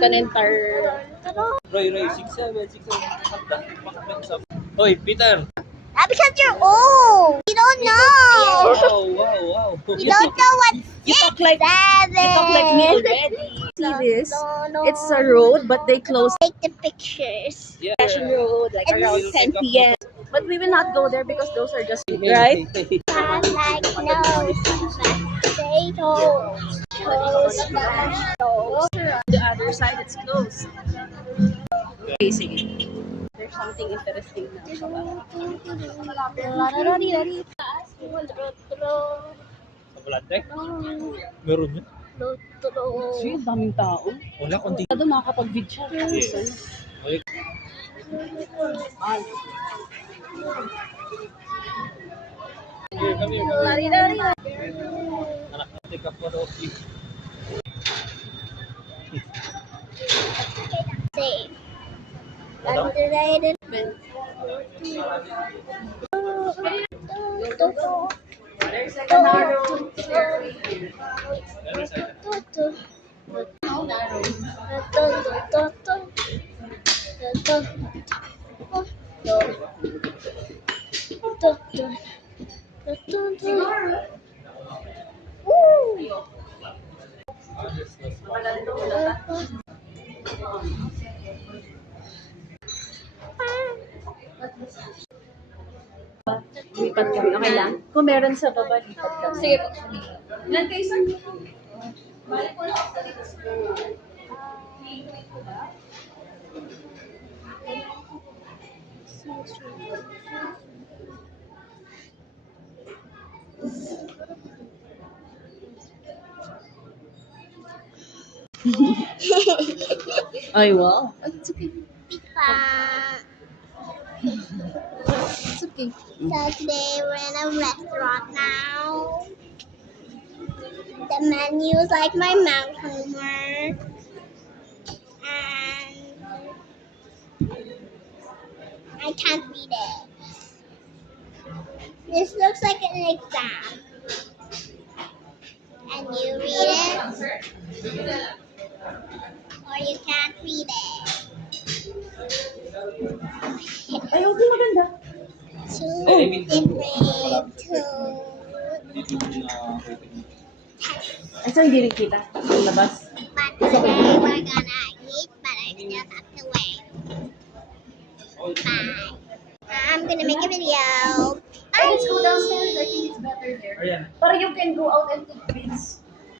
like an entire... Roy, 6'7". Hoy, Peter! Because you're old. You don't know. Wow. You don't know what You talk like seven. me already. See this? It's a road, but they close Take the pictures. Yeah. Fashion Road like And around we'll 10 take a p.m. But we will not go there because those are just Hey, right. I like no potatoes. Toast mashed toast. The other side, it's closed. Basically, there's something interesting now. Sa Bulante? Meron yun? Kasi ang daming tao. Wala, konti. Doon makakapag-vid siya. Yes. Ay, Ay. come here. Anak, take a photo of you. Same. Underrated. There's like a narrow stairway here. How narrow? Lipat kami. Okay lang? Kung meron sa baba, lipat kami. Sige po. Ilan kayo, sir? Balik ko lang ako sa dito. Ay, wow. It's okay. It's okay. So today we're in a restaurant now. The menu is like my mouth homework. And I can't read it. This looks like an exam. And you read it. Or you can't read it. Ay, okay, maganda. Ay, so hindi rin kita. Ang labas. But today we're gonna eat, but I still have to wait. Bye. I'm gonna make a video. Bye. Let's go downstairs. I think it's better there. Ayan. Para you can go out and take breaks.